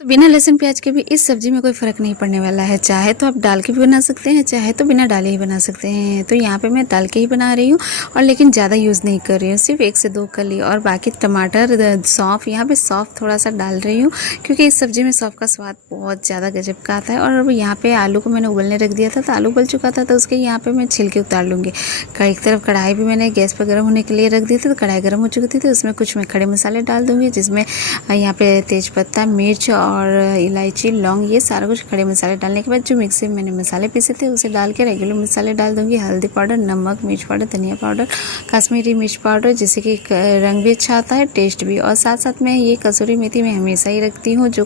तो बिना लहसुन प्याज के भी इस सब्जी में कोई फ़र्क नहीं पड़ने वाला है। चाहे तो आप डाल के भी बना सकते हैं, चाहे तो बिना डाले ही बना सकते हैं। तो यहाँ पे मैं डाल के ही बना रही हूँ और लेकिन ज़्यादा यूज़ नहीं कर रही हूँ, सिर्फ 1 से 2 कली और बाकी टमाटर, सौंफ, यहाँ पे सौंफ थोड़ा सा डाल रही हूँ क्योंकि इस सब्जी में सौंफ का स्वाद बहुत ज़्यादा गजब का आता है। और अब यहाँ पे आलू को मैंने उबलने रख दिया था, तो आलू उबल चुका था, तो उसके यहाँ पे मैं छिलके उतार लूँगी। एक तरफ कढ़ाई भी मैंने गैस पर गर्म होने के लिए रख दी थी, तो कढ़ाई गर्म हो चुकी थी, तो उसमें कुछ मैं खड़े मसाले डाल दूँगी, जिसमें यहाँ पे तेज़पत्ता, मिर्च और इलायची, लौंग, ये सारा कुछ खड़े मसाले डालने के बाद जो मिक्सी में मैंने मसाले पीसे थे उसे डाल के रेगुलर मसाले डाल दूँगी। हल्दी पाउडर, नमक, मिर्च पाउडर, धनिया पाउडर, कश्मीरी मिर्च पाउडर, जिससे कि रंग भी अच्छा आता है, टेस्ट भी। और साथ साथ मैं ये कसूरी मेथी मैं हमेशा ही रखती हूँ, जो